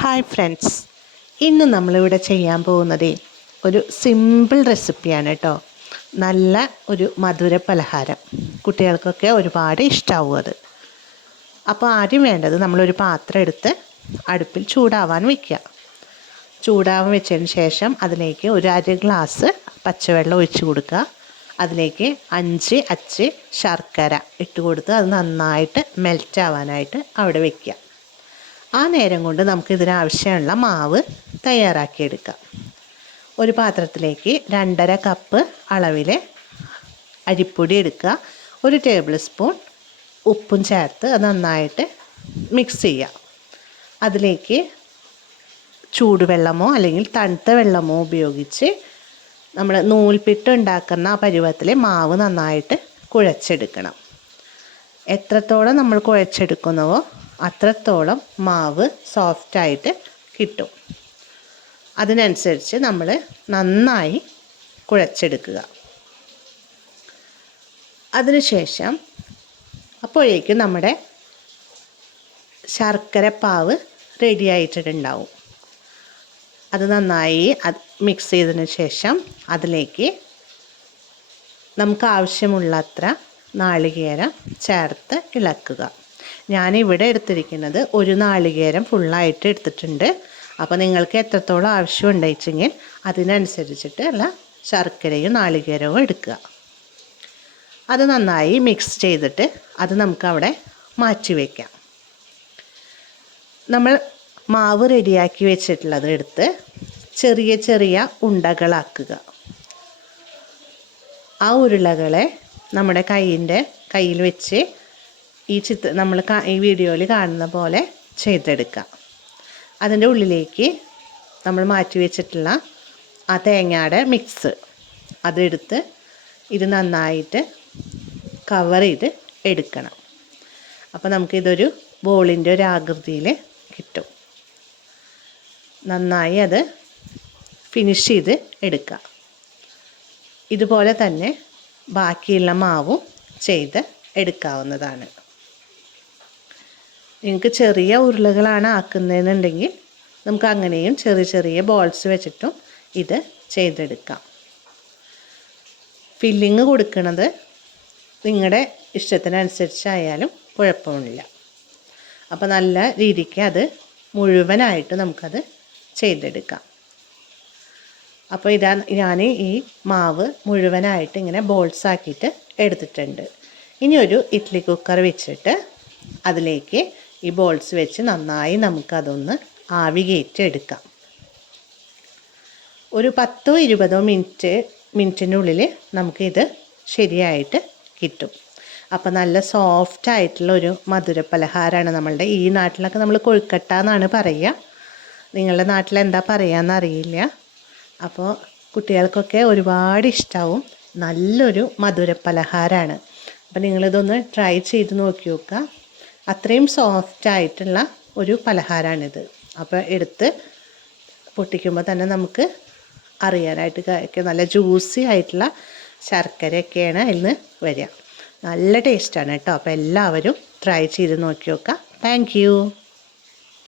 Hi friends, ഇന്ന് നമ്മളിവിടെ ചെയ്യാൻ പോകുന്നത് ഒരു സിമ്പിൾ റെസിപ്പിയാണ് കേട്ടോ. നല്ല ഒരു മധുര പലഹാരം, കുട്ടികൾക്കൊക്കെ ഒരുപാട് ഇഷ്ടമാവും അത്. അപ്പോൾ ആദ്യം വേണ്ടത് നമ്മളൊരു പാത്രം എടുത്ത് അടുപ്പിൽ ചൂടാവാൻ വയ്ക്കുക. ചൂടാവാൻ വെച്ചതിന് ശേഷം അതിലേക്ക് ഒരു അര ഗ്ലാസ് പച്ചവെള്ളം ഒഴിച്ച് കൊടുക്കുക. അതിലേക്ക് 5 അച്ച് ശർക്കര ഇട്ട് കൊടുത്ത് അത് നന്നായിട്ട് മെൽറ്റ് ആവാനായിട്ട് അവിടെ വയ്ക്കുക. ആ നേരം കൊണ്ട് നമുക്ക് ഇതിനാവശ്യമുള്ള മാവ് തയ്യാറാക്കിയെടുക്കാം. ഒരു പാത്രത്തിലേക്ക് 2.5 കപ്പ് അളവിൽ അരിപ്പൊടി എടുക്കുക. 1 ടേബിൾ സ്പൂൺ ഉപ്പും ചേർത്ത് അത് നന്നായിട്ട് മിക്സ് ചെയ്യുക. അതിലേക്ക് ചൂടുവെള്ളമോ അല്ലെങ്കിൽ തണുത്ത വെള്ളമോ ഉപയോഗിച്ച് നമ്മൾ നൂൽപ്പിട്ട് ഉണ്ടാക്കുന്ന ആ പരുവത്തിൽ മാവ് നന്നായിട്ട് കുഴച്ചെടുക്കണം. എത്രത്തോളം നമ്മൾ കുഴച്ചെടുക്കുന്നുവോ അത്രത്തോളം മാവ് സോഫ്റ്റായിട്ട് കിട്ടും. അതിനനുസരിച്ച് നമ്മൾ നന്നായി കുഴച്ചെടുക്കുക. അതിനുശേഷം അപ്പോഴേക്കും നമ്മുടെ ശർക്കരപ്പാവ് റെഡി ആയിട്ടുണ്ടാവും. അത് നന്നായി മിക്സ് ചെയ്തതിന് ശേഷം അതിലേക്ക് നമുക്ക് ആവശ്യമുള്ളത്ര നാളികേരം ചേർത്ത് ഇളക്കുക. ഞാനിവിടെ എടുത്തിരിക്കുന്നത് 1 നാളികേരം ഫുള്ളായിട്ട് എടുത്തിട്ടുണ്ട്. അപ്പോൾ നിങ്ങൾക്ക് എത്രത്തോളം ആവശ്യം ഉണ്ടെങ്കിൽ അതിനനുസരിച്ചിട്ട് ഉള്ള ശർക്കരയും നാളികേരവും എടുക്കുക. അത് നന്നായി മിക്സ് ചെയ്തിട്ട് അത് നമുക്കവിടെ മാറ്റി വയ്ക്കാം. നമ്മൾ മാവ് റെഡിയാക്കി വെച്ചിട്ടുള്ളത് എടുത്ത് ചെറിയ ചെറിയ ഉണ്ടകളാക്കുക. ആ ഉരുളകളെ നമ്മുടെ കയ്യിൽ വെച്ച് നമ്മൾ ഈ വീഡിയോയിൽ കാണുന്ന പോലെ ചെയ്തെടുക്കാം. അതിൻ്റെ ഉള്ളിലേക്ക് നമ്മൾ മാറ്റി വെച്ചിട്ടുള്ള ആ തേങ്ങയുടെ മിക്സ് അതെടുത്ത് ഇത് നന്നായിട്ട് കവർ ചെയ്ത് എടുക്കണം. അപ്പോൾ നമുക്കിതൊരു ബോളിൻ്റെ ഒരു ആകൃതിയിൽ കിട്ടും. നന്നായി അത് ഫിനിഷ് ചെയ്ത് എടുക്കുക. ഇതുപോലെ തന്നെ ബാക്കിയുള്ള മാവും ചെയ്ത് എടുക്കാവുന്നതാണ്. നിങ്ങൾക്ക് ചെറിയ ഉരുളകളാണ് ആക്കുന്നതെന്നുണ്ടെങ്കിൽ നമുക്ക് അങ്ങനെയും ചെറിയ ചെറിയ ബോൾസ് വെച്ചിട്ടും ഇത് ചെയ്തെടുക്കാം. ഫില്ലിങ് കൊടുക്കുന്നത് നിങ്ങളുടെ ഇഷ്ടത്തിനനുസരിച്ചായാലും കുഴപ്പമില്ല. അപ്പോൾ നല്ല രീതിക്ക് അത് മുഴുവനായിട്ട് നമുക്കത് ചെയ്തെടുക്കാം. അപ്പോൾ ഞാൻ ഈ മാവ് മുഴുവനായിട്ട് ഇങ്ങനെ ബോൾസ് ആക്കിയിട്ട് എടുത്തിട്ടുണ്ട്. ഇനി ഒരു ഇഡ്ഡലി കുക്കർ വെച്ചിട്ട് അതിലേക്ക് ഈ ബോൾസ് വെച്ച് നന്നായി നമുക്കതൊന്ന് ആവി കയറ്റി എടുക്കാം. ഒരു 10-20 മിനിറ്റിനുള്ളിൽ നമുക്കിത് ശരിയായിട്ട് കിട്ടും. അപ്പോൾ നല്ല സോഫ്റ്റ് ആയിട്ടുള്ള ഒരു മധുര പലഹാരമാണ്. നമ്മളുടെ ഈ നാട്ടിലൊക്കെ നമ്മൾ കൊഴുക്കട്ട എന്നാണ് പറയുക. നിങ്ങളുടെ നാട്ടിൽ എന്താ പറയുകയെന്ന് അറിയില്ല. അപ്പോൾ കുട്ടികൾക്കൊക്കെ ഒരുപാട് ഇഷ്ടമാവും. നല്ലൊരു മധുര പലഹാരമാണ്. അപ്പോൾ നിങ്ങളിതൊന്ന് ട്രൈ ചെയ്ത് നോക്കി നോക്കുക. അത്രയും സോഫ്റ്റ് ആയിട്ടുള്ള ഒരു പലഹാരമാണിത്. അപ്പോൾ എടുത്ത് പൊട്ടിക്കുമ്പോൾ തന്നെ നമുക്ക് അറിയാനായിട്ട് നല്ല ജ്യൂസി ആയിട്ടുള്ള ശർക്കരയൊക്കെയാണ് അതിൽ വരിക. നല്ല ടേസ്റ്റാണ് കേട്ടോ. അപ്പോൾ എല്ലാവരും ട്രൈ ചെയ്ത് നോക്കി നോക്കുക. Thank you.